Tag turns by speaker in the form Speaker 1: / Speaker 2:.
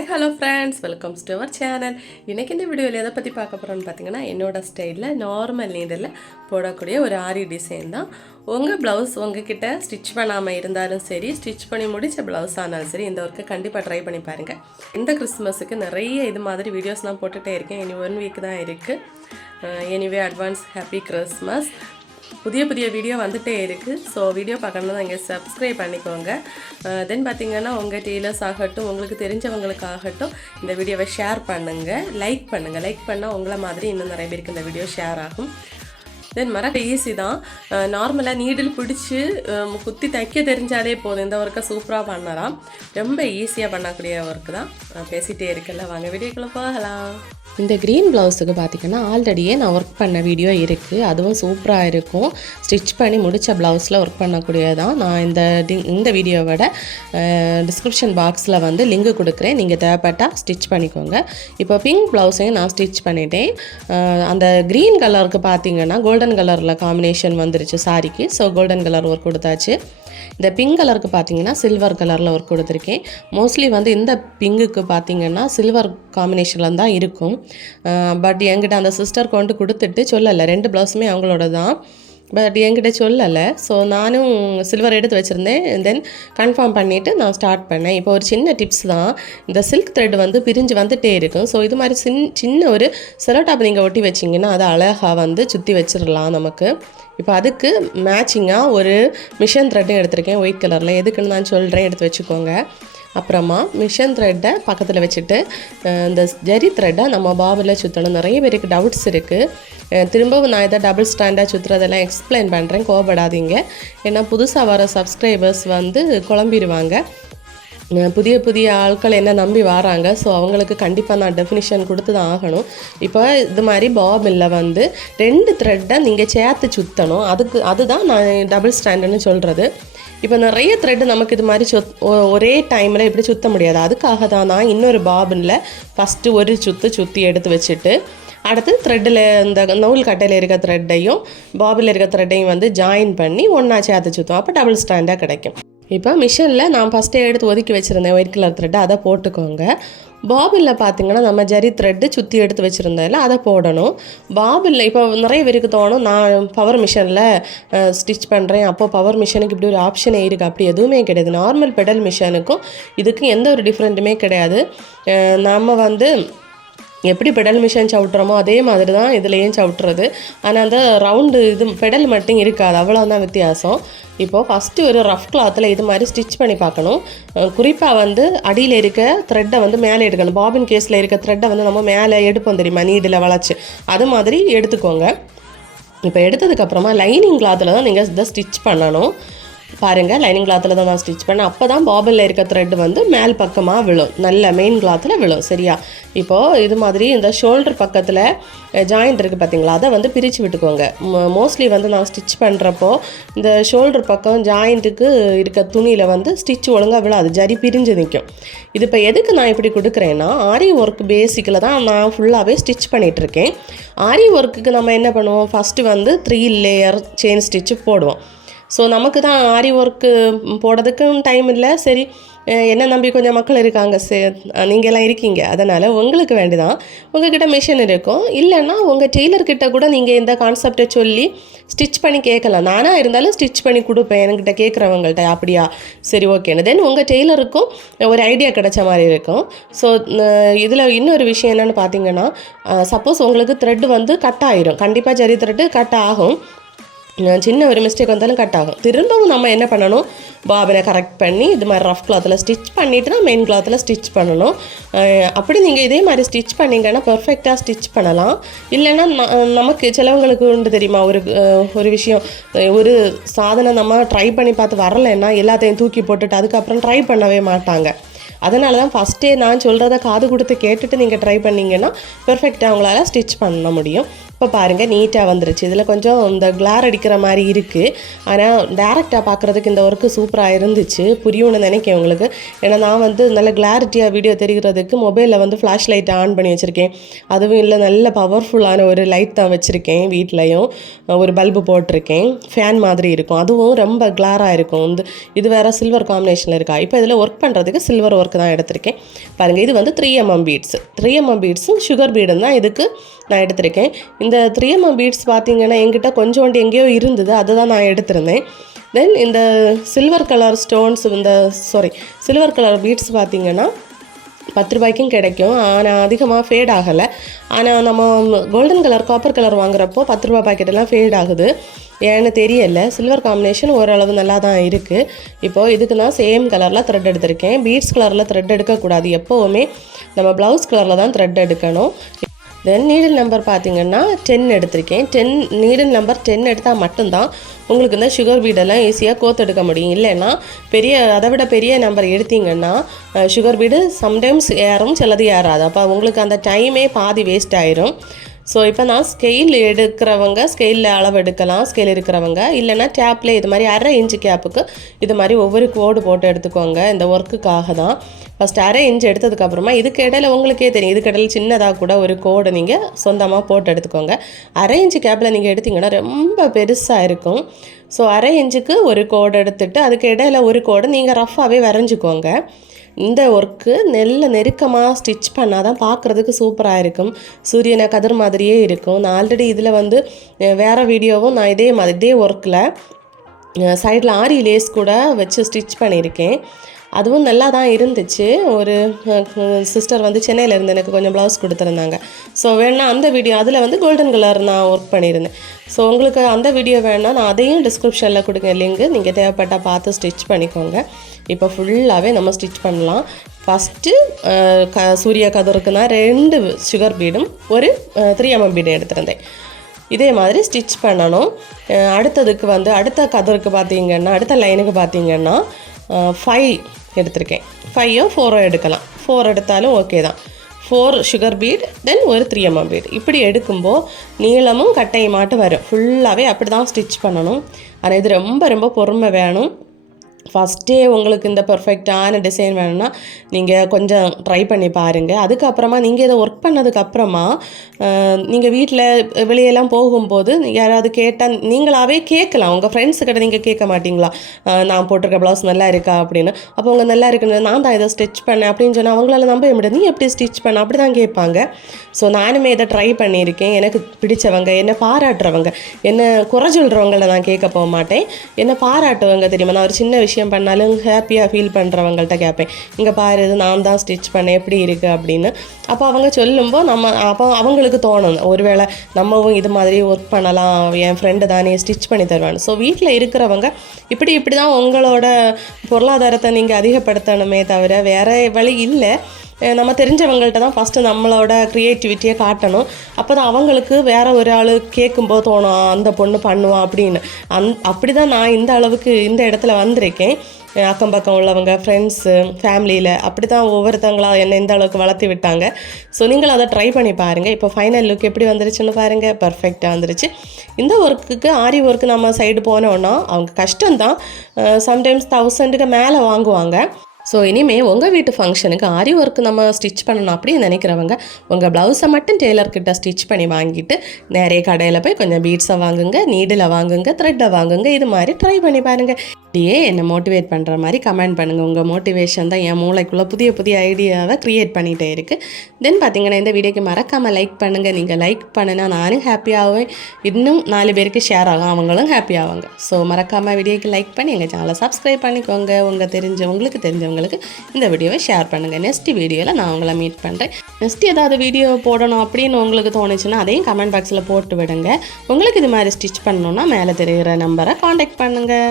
Speaker 1: Hi hello friends welcome to our channel இன்றைக்கி இந்த வீடியோவில் எதை பற்றி பார்க்க போகிறோன்னு பார்த்தீங்கன்னா என்னோட ஸ்டைலில் நார்மல் நீடலில் போடக்கூடிய ஒரு ஆரி டிசைன் தான். உங்கள் ப்ளவுஸ் உங்ககிட்ட ஸ்டிச் பண்ணாமல் இருந்தாலும் சரி ஸ்டிச் பண்ணி முடித்த ப்ளவுஸ் ஆனாலும் சரி இந்த ஒர்க்கை கண்டிப்பாக ட்ரை பண்ணி பாருங்கள் இந்த கிறிஸ்மஸுக்கு நிறைய இது மாதிரி வீடியோஸ்லாம் போட்டுகிட்டே இருக்கேன். இனி ஒன் வீக் தான் இருக்குது எனிவே அட்வான்ஸ் ஹாப்பி கிறிஸ்மஸ் புதிய புதிய வீடியோ வந்துகிட்டே இருக்குது ஸோ வீடியோ பார்க்கணும்னா இங்கே சப்ஸ்கிரைப் பண்ணிக்கோங்க. Uh, தென் பார்த்திங்கன்னா உங்கள் டெய்லர்ஸ் ஆகட்டும் உங்களுக்கு தெரிஞ்சவங்களுக்காகட்டும் இந்த வீடியோவை ஷேர் பண்ணுங்கள் லைக் பண்ணுங்கள் லைக் பண்ணால் உங்களை மாதிரி இன்னும் நிறைய பேருக்கு இந்த வீடியோ ஷேர் ஆகும். தென் மரக்க ஈஸி தான். நார்மலாக நீடில் பிடிச்சி குத்தி தைக்க தெரிஞ்சாலே போதும். இந்த ஒர்க்கை சூப்பராக பண்ணலாம். ரொம்ப ஈஸியாக பண்ணக்கூடிய ஒர்க்கு தான். பேசிகிட்டே இருக்கல வாங்க வீடியோக்குள்ளே போகலாம்.
Speaker 2: இந்த க்ரீன் ப்ளவுஸுக்கு பார்த்திங்கன்னா ஆல்ரெடியே நான் ஒர்க் பண்ண வீடியோ இருக்குது அதுவும் சூப்பராக இருக்கும். ஸ்டிச் பண்ணி முடித்த ப்ளவுஸில் ஒர்க் பண்ணக்கூடியதான் நான் இந்த டி- இந்த வீடியோவோட டிஸ்கிரிப்ஷன் பாக்ஸில் வந்து லிங்க் கொடுக்குறேன். நீங்கள் தேவைப்பட்டால் ஸ்டிச் பண்ணிக்கோங்க. இப்போ பிங்க் ப்ளவுஸையும் நான் ஸ்டிச் பண்ணிட்டேன். அந்த க்ரீன் கலருக்கு பார்த்தீங்கன்னா கோல்டன் கலரில் காம்பினேஷன் வந்துருச்சு சாரிக்கு. ஸோ கோல்டன் கலர் ஒர்க் கொடுத்தாச்சு. இந்த பிங்க் கலருக்கு பார்த்தீங்கன்னா சில்வர் கலரில் ஒர்க் கொடுத்துருக்கேன். மோஸ்ட்லி வந்து இந்த பிங்குக்கு பார்த்தீங்கன்னா சில்வர் காம்பினேஷனில் தான் இருக்கும். பட் என்கிட்ட அந்த சிஸ்டர் கொண்டு கொடுத்துட்டு சொல்லலை. ரெண்டு ப்ளவுஸுமே அவங்களோட தான் பட் என்கிட்ட சொல்லலை. ஸோ நானும் சில்வர் எடுத்து வச்சுருந்தேன். தென் கன்ஃபார்ம் பண்ணிவிட்டு நான் ஸ்டார்ட் பண்ணேன். இப்போ ஒரு சின்ன டிப்ஸ் தான். இந்த சில்க் த்ரெட் வந்து பிரிஞ்சு வந்துகிட்டே இருக்கும். ஸோ இது மாதிரி சின் சின்ன ஒரு செலோடாப் நீங்கள் ஒட்டி வச்சிங்கன்னா அதை அழகாக வந்து சுற்றி வச்சிடலாம் நமக்கு. இப்போ அதுக்கு மேட்சிங்காக ஒரு மிஷன் த்ரெட்டும் எடுத்திருக்கேன். ஒயிட் கலரில் எதுக்குன்னு நான் சொல்கிறேன் எடுத்து வச்சுக்கோங்க. அப்புறமா மிஷன் த்ரெட்டை பக்கத்தில் வச்சுட்டு இந்த ஜெரி த்ரெட்டை நம்ம பாபில் சுற்றணும் நிறைய பேருக்கு டவுட்ஸ் இருக்குது திரும்பவும் நான் இதை டபுள் ஸ்டாண்டாக சுற்றுறதெல்லாம் எக்ஸ்பிளைன் பண்ணுறேன் கோவப்படாதீங்க. ஏன்னா புதுசாக வர சப்ஸ்கிரைபர்ஸ் வந்து குழம்பிடுவாங்க. புதிய புதிய ஆட்கள் என்ன நம்பி வராங்க. ஸோ அவங்களுக்கு கண்டிப்பாக நான் டெஃபினிஷன் கொடுத்து தான் ஆகணும். இப்போ இது மாதிரி பாபில்ல வந்து ரெண்டு த்ரெட்டை நீங்கள் சேர்த்து சுற்றணும் அதுக்கு அதுதான் நான் டபுள் ஸ்டாண்டுன்னு சொல்கிறது இப்போ நிறைய த்ரெட்டு நமக்கு இது மாதிரி சுத் ஒரே டைமில் இப்படி சுற்ற முடியாது. அதுக்காக தான் நான் இன்னொரு பாபினில் ஃபஸ்ட்டு ஒரு சுற்று சுற்றி எடுத்து வச்சுட்டு அடுத்து த்ரெட்டில் இந்த நூல் கட்டையில் இருக்க த்ரெட்டையும் பாபில் இருக்க த்ரெட்டையும் வந்து ஜாயின் பண்ணி ஒன்றா சேர்த்து சுற்றுவோம் அப்போ டபுள் ஸ்டாண்டாக கிடைக்கும். இப்போ மிஷினில் நான் ஃபஸ்ட்டே எடுத்து ஒதுக்கி வச்சுருந்தேன் ஒயிட் கலர் த்ரெட்டு அதை போட்டுக்கோங்க. பாபிளில் பார்த்தீங்கன்னா நம்ம ஜரி த்ரெட்டு சுற்றி எடுத்து வச்சுருந்ததில்ல அதை போடணும். பாபிளில் இப்போ நிறைய பேருக்கு தோணும் நான் பவர் மிஷினில் ஸ்டிச் பண்ணுறேன் அப்போது பவர் மிஷினுக்கு இப்படி ஒரு ஆப்ஷனே இருக்குது அப்படி எதுவுமே கிடையாது. நார்மல் பெடல் மிஷினுக்கும் இதுக்கும் எந்த ஒரு டிஃப்ரெண்ட்டுமே கிடையாது. நம்ம வந்து எப்படி பெடல் மிஷின் சவுட்டுறோமோ அதே மாதிரி தான் இதுலேயும் சவுட்டுறது. ஆனால் அந்த ரவுண்டு இது பெடல் மட்டும் இருக்காது. அவ்வளோதான் வித்தியாசம். இப்போது ஃபஸ்ட்டு ஒரு ரஃப் கிளாத்தில் இது மாதிரி ஸ்டிச் பண்ணி பார்க்கணும். குறிப்பாக வந்து அடியில் இருக்க த்ரெட்டை வந்து மேலே எடுக்கணும். பாபின் கேஸில் இருக்க த்ரெட்டை வந்து நம்ம மேலே எடுப்போம் தெரியுமா? நீடில் வளைச்சு. அது மாதிரி எடுத்துக்கோங்க. இப்போ எடுத்ததுக்கப்புறமா லைனிங் கிளாத்தில் தான் நீங்கள் இதை ஸ்டிச் பண்ணணும். பாருங்கள் லைனிங் கிளாத்தில் தான் நான் ஸ்டிச் பண்ணேன். அப்போ தான் பாபிளில் இருக்க த்ரெட் வந்து மேல் பக்கமாக விழும். நல்ல மெயின் கிளாத்தில் விழும் சரியா? இப்போது இது மாதிரி இந்த ஷோல்டர் பக்கத்தில் ஜாயிண்ட் இருக்குது பார்த்தீங்களா அதை வந்து பிரித்து விட்டுக்கோங்க. மோஸ்ட்லி வந்து நான் ஸ்டிச் பண்ணுறப்போ இந்த ஷோல்டர் பக்கம் ஜாயிண்ட்டுக்கு இருக்க துணியில் வந்து ஸ்டிச் ஒழுங்காக விழாது. ஜரி பிரிஞ்சு நிற்கும் இது இப்போ எதுக்கு நான் இப்படி கொடுக்குறேன்னா ஆரி ஒர்க் பேசிக்கில் தான் நான் ஃபுல்லாகவே ஸ்டிச் பண்ணிகிட்ருக்கேன் ஆரி ஒர்க்குக்கு நம்ம என்ன பண்ணுவோம்? ஃபஸ்ட்டு வந்து த்ரீ லேயர் செயின் ஸ்டிச்சு போடுவோம். ஸோ நமக்கு தான் ஆரி ஒர்க்கு போடுறதுக்கும் டைம் இல்லை. சரி என்ன நம்பி கொஞ்சம் மக்கள் இருக்காங்க? சே நீங்கள்லாம் இருக்கீங்க. அதனால் உங்களுக்கு வேண்டிதான். உங்ககிட்ட மிஷின் இருக்கும். இல்லைன்னா உங்கள் டெய்லர்கிட்ட கூட நீங்கள் இந்த கான்செப்டை சொல்லி ஸ்டிச் பண்ணி கேட்கலாம். நானாக இருந்தாலும் ஸ்டிச் பண்ணி கொடுப்பேன். என்கிட்ட கேட்குறவங்கள்ட்ட அப்படியா? சரி ஓகேன்னு தென் உங்கள் டெய்லருக்கும் ஒரு ஐடியா கிடைச்ச மாதிரி இருக்கும். ஸோ இதில் இன்னொரு விஷயம் என்னென்னு பார்த்தீங்கன்னா சப்போஸ் உங்களுக்கு த்ரெட் வந்து கட் ஆயிரும். கண்டிப்பாக ஜரி த்ரெட்டு கட் ஆகும். சின்ன ஒரு மிஸ்டேக் வந்தாலும் கட் ஆகும். திரும்பவும் நம்ம என்ன பண்ணணும்? பாபினை கரெக்ட் பண்ணி இது மாதிரி ரஃப் கிளாத்தில் ஸ்டிச் பண்ணிவிட்டு தான் மெயின் கிளாத்தில் ஸ்டிச் பண்ணணும். அப்படி நீங்கள் இதே மாதிரி ஸ்டிச் பண்ணிங்கன்னா பர்ஃபெக்டாக ஸ்டிச் பண்ணலாம். இல்லைன்னா ந- நமக்கு சிலவங்களுக்கு உண்டு தெரியுமா? ஒரு ஒரு விஷயம். ஒரு சாதனை நம்ம ட்ரை பண்ணி பார்த்து வரலைன்னா எல்லாத்தையும் தூக்கி போட்டுட்டு அதுக்கப்புறம் ட்ரை பண்ணவே மாட்டாங்க. அதனால தான் ஃபஸ்ட்டே நான் சொல்கிறத காது கொடுத்து கேட்டுட்டு நீங்கள் ட்ரை பண்ணிங்கன்னா பெர்ஃபெக்டாக உங்களால் ஸ்டிச் பண்ண முடியும். இப்போ பாருங்கள் நீட்டாக வந்துருச்சு. இதில் கொஞ்சம் இந்த கிளார் அடிக்கிற மாதிரி இருக்குது ஆனால் டேரெக்டாக பார்க்குறதுக்கு இந்த ஒர்க்கு சூப்பராக இருந்துச்சு. புரியும்னு நினைக்கிறேன் உங்களுக்கு. ஏன்னா நான் வந்து நல்ல கிளாரிட்டியாக வீடியோ தெரிகிறதுக்கு மொபைலில் வந்து ஃப்ளாஷ் லைட்டை ஆன் பண்ணி வச்சுருக்கேன். அதுவும் இல்லை நல்ல பவர்ஃபுல்லான ஒரு லைட் தான் வச்சுருக்கேன் வீட்லேயும். ஒரு பல்பு போட்டிருக்கேன். ஃபேன் மாதிரி இருக்கும். அதுவும் ரொம்ப கிளாராக இருக்கும். வந்து இது வேறு சில்வர் காம்பினேஷனில் இருக்கா? இப்போ இதில் ஒர்க் பண்ணுறதுக்கு சில்வர் ஒர்க் ஒர்க் தான் எடுத்திருக்கேன். பாருங்கள் இது வந்து three mm beads three mm பீட்ஸும் சுகர் பீடும் தான் இதுக்கு நான் எடுத்திருக்கேன். இந்த த்ரீ எம்எம் பீட்ஸ் பார்த்தீங்கன்னா எங்கிட்ட கொஞ்சோண்டு எங்கேயோ இருந்தது அதை தான் நான் எடுத்திருந்தேன். தென் இந்த சில்வர் கலர் ஸ்டோன்ஸ் இந்த சாரி சில்வர் கலர் பீட்ஸ் பார்த்தீங்கன்னா பத்து ரூபாய்க்கும் கிடைக்கும். ஆனால் அதிகமாக ஃபேட் ஆகலை. ஆனால் நம்ம கோல்டன் கலர் காப்பர் கலர் வாங்குறப்போ பத்து ரூபா பாக்கெட்டெல்லாம் ஃபேட் ஆகுது. ஏன்னு தெரியல. சில்வர் காம்பினேஷன் ஓரளவு நல்லா தான் இருக்குது இப்போது இதுக்கு நான் சேம் கலரில் த்ரெட் எடுத்திருக்கேன் பீட்ஸ் கலரில் த்ரெட் எடுக்கக்கூடாது. எப்போவுமே நம்ம ப்ளவுஸ் கலரில் தான் த்ரெட் எடுக்கணும். தென் நீடில் நம்பர் பார்த்தீங்கன்னா டென் எடுத்திருக்கேன். டென் நீடில் நம்பர் டென் எடுத்தால் மட்டும்தான் உங்களுக்கு இந்த சுகர் பீடெல்லாம் ஈஸியாக கோத்தெடுக்க முடியும். இல்லைன்னா பெரிய அதை விட பெரிய நம்பர் எடுத்தீங்கன்னா சுகர் பீடு சம்டைம்ஸ் ஏறும் சிலது ஏறாது. அப்போ உங்களுக்கு அந்த டைமே பாதி வேஸ்ட் ஆயிரும். ஸோ இப்போ நான் ஸ்கெயில் எடுக்கிறவங்க ஸ்கெயிலில் அளவு எடுக்கலாம் ஸ்கெயில் இருக்கிறவங்க. இல்லைன்னா டேப்ல இது மாதிரி அரை இன்ச்சு கேப்புக்கு இது மாதிரி ஒவ்வொரு கோடு போட்டு எடுத்துக்கோங்க. இந்த ஒர்க்குக்காக தான். ஃபஸ்ட் அரை இன்ச் எடுத்ததுக்கப்புறமா இதுக்கு இடையில உங்களுக்கே தெரியும். இதுக்கு இடையில சின்னதாக கூட ஒரு கோடு நீங்கள் சொந்தமாக போட்டு எடுத்துக்கோங்க. அரை இன்ச்சு கேப்பில் நீங்கள் எடுத்தீங்கன்னா ரொம்ப பெருசாக இருக்கும். ஸோ அரை இன்ச்சுக்கு ஒரு கோடு எடுத்துட்டு அதுக்கு இடையில ஒரு கோடு நீங்கள் ரஃப்பாகவே வரைஞ்சிக்கோங்க. இந்த ஒர்க்கு நெல்ல நெருக்கமாக ஸ்டிச் பண்ணால் தான் பார்க்குறதுக்கு சூப்பராக இருக்கும். சூரியனை கதிர் மாதிரியே இருக்கும். நான் ஆல்ரெடி இதில் வந்து வேறு வீடியோவும் நான் இதே மாதிரி இதே ஒர்க்கில் சைடில் ஆரி லேஸ் கூட வச்சு ஸ்டிச் பண்ணியிருக்கேன். அதுவும் நல்லா தான் இருந்துச்சு. ஒரு சிஸ்டர் வந்து சென்னையிலேருந்து எனக்கு கொஞ்சம் ப்ளவுஸ் கொடுத்துருந்தாங்க. ஸோ வேணா அந்த வீடியோ அதில் வந்து கோல்டன் கலர் நான் ஒர்க் பண்ணியிருந்தேன். ஸோ உங்களுக்கு அந்த வீடியோ வேணால் நான் அதையும் டிஸ்கிரிப்ஷனில் கொடுங்க லிங்க் நீங்கள் தேவைப்பட்டால் பார்த்து ஸ்டிச் பண்ணிக்கோங்க. இப்போ ஃபுல்லாகவே நம்ம ஸ்டிச் பண்ணலாம். ஃபஸ்ட்டு க சூரிய கதருக்கு நான் ரெண்டு சுகர் பீடும் ஒரு த்ரீ எம்எம் பீடும் எடுத்திருந்தேன். இதே மாதிரி ஸ்டிச் பண்ணணும். அடுத்ததுக்கு வந்து அடுத்த கதருக்கு பார்த்தீங்கன்னா அடுத்த லைனுக்கு பார்த்தீங்கன்னா ஃபைவ் எடுத்திருக்கேன். ஃபைவோ ஃபோரோ எடுக்கலாம். ஃபோர் எடுத்தாலும் ஓகே தான். ஃபோர் சுகர் பீட் தென் ஒரு த்ரீ எம்எம் பீட் இப்படி எடுக்கும்போது நீளமும் கட்டையுமாட்டு வரும். ஃபுல்லாகவே அப்படி தான் ஸ்டிச் பண்ணணும். ஆனால் இது ரொம்ப ரொம்ப பொறுமை வேணும். ஃபஸ்ட்டே உங்களுக்கு இந்த பர்ஃபெக்டான டிசைன் வேணும்னா நீங்கள் கொஞ்சம் ட்ரை பண்ணி பாருங்கள் அதுக்கப்புறமா நீங்கள் இதை ஒர்க் பண்ணதுக்கப்புறமா நீங்கள் வீட்டில் வெளியெல்லாம் போகும்போது யாராவது கேட்டால் நீங்களாவே கேட்கலாம். உங்கள் ஃப்ரெண்ட்ஸுக்கிட்ட நீங்கள் கேட்க மாட்டிங்களா? நான் போட்டிருக்க ப்ளவுஸ் நல்லா இருக்கா அப்படின்னு. அப்போ அவங்க நல்லா இருக்குன்னு நான் தான் இதை ஸ்டிச் பண்ணேன் அப்படின்னு சொன்னால் அவங்களால நம்ப முடியாது. நீ எப்படி ஸ்டிச் பண்ண? அப்படி தான் கேட்பாங்க. ஸோ நானுமே இதை ட்ரை பண்ணியிருக்கேன். எனக்கு பிடிச்சவங்க என்னை பாராட்டுறவங்க என்னை குறை சொல்கிறவங்கள நான் கேட்க போக மாட்டேன். என்னை பாராட்டுவங்க தெரியுமா? நான் ஒரு சின்ன விஷயம் பண்ணாலும் ஹாப்பியாக ஃபீல் பண்ணுறவங்கள்ட்ட கேட்பேன் இங்கே பாரு இது நான் தான் ஸ்டிச் பண்ணேன் எப்படி இருக்குது அப்படின்னு. அப்போ அவங்க சொல்லும்போது நம்ம அப்போ அவங்களுக்கு தோணும். ஒருவேளை நம்மவும் இது மாதிரி ஒர்க் பண்ணலாம் என் ஃப்ரெண்டு தானே ஸ்டிச் பண்ணி தருவான்னு. ஸோ வீட்டில் இருக்கிறவங்க இப்படி இப்படி தான் உங்களோட பொருளாதாரத்தை நீங்கள் அதிகப்படுத்தணுமே தவிர வேற வழி இல்லை. நம்ம தெரிஞ்சவங்கள்ட்ட தான் ஃபஸ்ட்டு நம்மளோட க்ரியேட்டிவிட்டியை காட்டணும். அப்போ தான் அவங்களுக்கு வேற ஒரு ஆள் கேட்கும்போது தோணும் அந்த பொண்ணு பண்ணுவான் அப்படின்னு. அந் அப்படி தான் நான் இந்த அளவுக்கு இந்த இடத்துல வந்திருக்கேன். அக்கம் பக்கம் உள்ளவங்க ஃப்ரெண்ட்ஸு ஃபேமிலியில் அப்படி தான் ஒவ்வொருத்தவங்களாக என்னை இந்த அளவுக்கு வளர்த்தி விட்டாங்க. ஸோ நீங்களும் அதை ட்ரை பண்ணி பாருங்கள் இப்போ ஃபைனல் லுக் எப்படி வந்துருச்சுன்னு பாருங்கள் பர்ஃபெக்டாக வந்துருச்சு. இந்த ஒர்க்குக்கு ஆரி ஒர்க்கு நம்ம சைடு போனோன்னா அவங்க கஷ்டம்தான். சம்டைம்ஸ் தௌசண்டுக்கு மேலே வாங்குவாங்க. ஸோ இனிமேல் உங்கள் வீட்டு ஃபங்க்ஷனுக்கு ஆரி ஒர்க் நம்ம ஸ்டிச் பண்ணணும் அப்படின்னு நினைக்கிறவங்க உங்கள் ப்ளவுஸை மட்டும் டெய்லர்கிட்ட ஸ்டிச் பண்ணி வாங்கிட்டு நிறைய கடையில் போய் கொஞ்சம் பீட்ஸை வாங்குங்க நீடில் வாங்குங்க த்ரெட்டை வாங்குங்க இது மாதிரி ட்ரை பண்ணி பாருங்கள் அப்படியே என்னை மோட்டிவேட் பண்ணுற மாதிரி கமெண்ட் பண்ணுங்கள் உங்கள் மோட்டிவேஷன் தான் என் மூளைக்குள்ளே புதிய புதிய ஐடியாவை க்ரியேட் பண்ணிகிட்டே இருக்குது தென் பார்த்தீங்கன்னா இந்த வீடியோக்கு மறக்காமல் லைக் பண்ணுங்கள் நீங்கள் லைக் பண்ணினா நானும் ஹாப்பியாகுவேன் இன்னும் நாலு பேருக்கு ஷேர் ஆகும். அவங்களும் ஹாப்பி ஆவாங்க. ஸோ மறக்காமல் வீடியோக்கு லைக் பண்ணி எங்கள் சேனலை சப்ஸ்கிரைப் பண்ணிக்கோங்க. உங்கள் தெரிஞ்சவங்களுக்கு தெரிஞ்சவங்களுக்கு இந்த வீடியோவை ஷேர் பண்ணுங்கள் நெக்ஸ்ட் வீடியோவில் நான் உங்களை மீட் பண்ணுறேன் நெக்ஸ்ட் ஏதாவது வீடியோ போடணும் அப்படின்னு உங்களுக்கு தோணுச்சுன்னா அதையும் கமெண்ட் பாக்ஸில் போட்டு விடுங்க. உங்களுக்கு இது மாதிரி ஸ்டிச் பண்ணணுன்னா மேலே தெரிகிற நம்பரை காண்டாக்ட் பண்ணுங்கள்